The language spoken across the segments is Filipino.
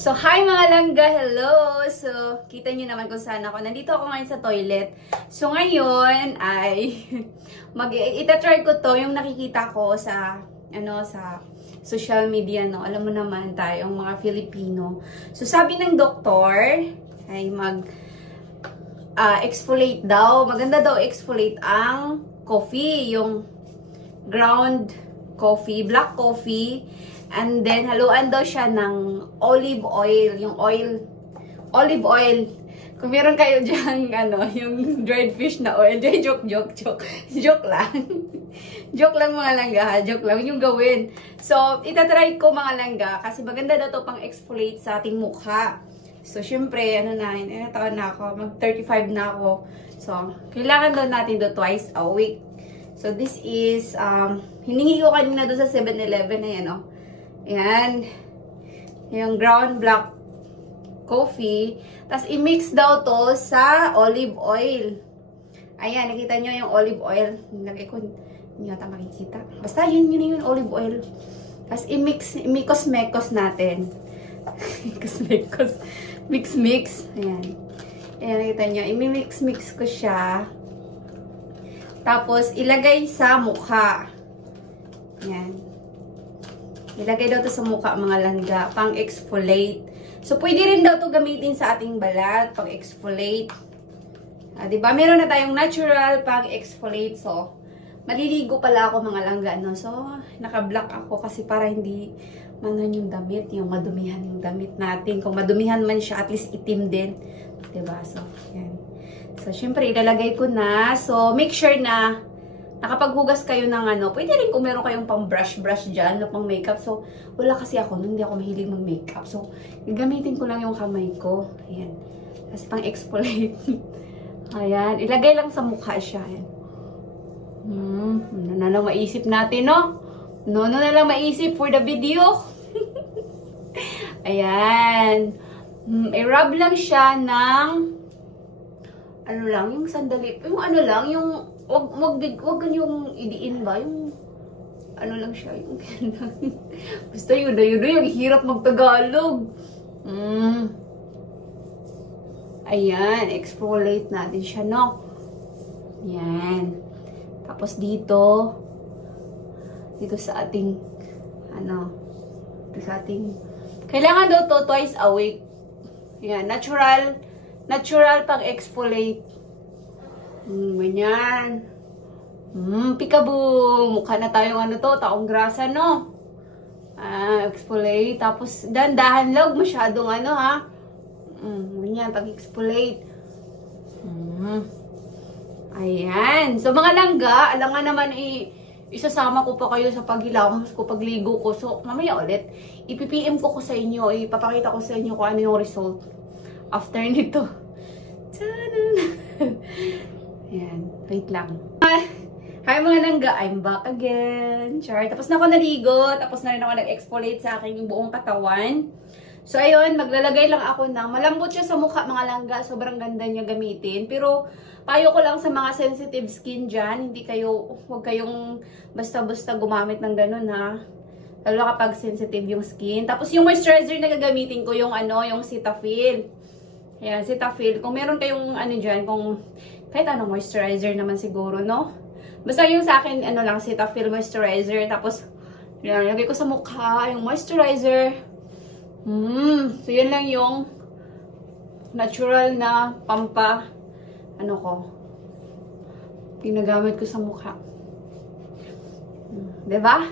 So, hi mga langga! Hello! So, kita nyo naman kung saan ako. Nandito ako ngayon sa toilet. So, ngayon ay itatry ko to yung nakikita ko sa sa social media, no? Alam mo naman tayong mga Filipino. So, sabi ng doktor ay exfoliate daw. Maganda daw exfoliate ang coffee, yung ground coffee, black coffee. And then, haluan daw siya ng olive oil. Yung olive oil. Kung meron kayo dyan, yung dried fish na oil. Joke lang. Joke lang mga langga, ha? Joke lang. Yung gawin. So, itatry ko mga langga. Kasi maganda daw to pang exfoliate sa ating mukha. So, syempre, taon na ako. Mag-35 na ako. So, kailangan daw natin do twice a week. So, this is, hiningi ko kanina doon sa 7-Eleven. Ayan, Ayan. Yung ground black coffee. Tapos, i-mix daw to sa olive oil. Ayan, nakita nyo yung olive oil. Lagay ko, hindi yata makikita. Basta, yun yung olive oil. Tapos, i-mix natin. Mix. Ayan. Ayan, nakita nyo. I-mix ko siya. Tapos, ilagay sa mukha. Ayan. Ilagay daw to sa mukha mga langga, pang exfoliate. So, pwede rin daw to gamitin sa ating balat, pang exfoliate. Diba? Meron na tayong natural pang exfoliate. So, maliligo pala ako mga langga, no? So, naka-black ako kasi para hindi manon yung damit, yung madumihan yung damit natin. Kung madumihan man siya, at least itim din. Diba? So, yan. So, syempre, ilalagay ko na. So, make sure na nakapaghugas kayo ng pwede rin kung meron kayong pang brush dyan, na pang makeup. So, wala kasi ako, hindi ako mahilig mag-makeup. So, gagamitin ko lang yung kamay ko. Ayan. Kasi pang exfoliate. Ayan. Ilagay lang sa mukha siya. Ayan. Ano na lang maisip natin, no? No na lang maisip for the video. Ayan. I-rub lang siya ng yung sandali. Yung wag yung idiin ba? Yung lang siya. Yung basta yun, yung hirap magtagalog. Ayan, exfoliate natin siya, no? Ayan. Tapos dito sa ating, kailangan daw to twice a week. Ayan, natural pang exfoliate. Ganyan. Peekaboo. Mukha na tayong taong grasa, no? Exfoliate. Tapos, dahan lang. Masyadong ha? Ganyan, pag-exfoliate. Ayan. So, mga langga, alangan naman isasama ko pa kayo sa paghilamos ko, pagligo ko. So, mamaya ulit, ipipm ko sa inyo, ipapakita ko sa inyo kung ano yung result after nito. Ayan, wait lang. Hi mga langga, I'm back again. Char, tapos na ako naligo, tapos na rin ako nag-exfoliate sa aking buong katawan. So ayun, maglalagay lang ako ng malambot siya sa mukha mga langga, sobrang ganda niya gamitin. Pero payo ko lang sa mga sensitive skin dyan, huwag kayong basta-basta gumamit ng ganun ha. Lalo kapag sensitive yung skin. Tapos yung moisturizer na gagamitin ko, yung yung Cetaphil. Ayan, Cetaphil. Kung meron kayong dyan, kahit moisturizer naman siguro, no? Basta yung sa akin, lang, Cetaphil moisturizer. Tapos, lagay ko sa mukha, yung moisturizer. So, yan lang yung natural na ginagamit ko sa mukha. Diba?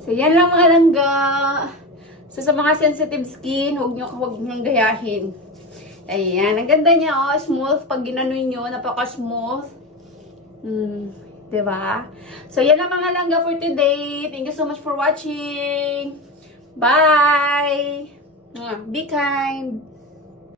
So, yan lang mga langga. So, sa mga sensitive skin, huwag nyo gayahin. Ayan, ang ganda niya, smooth. Pag ginanon nyo, napaka-smooth. Diba? So, yan lang mga langga for today. Thank you so much for watching. Bye! Be kind!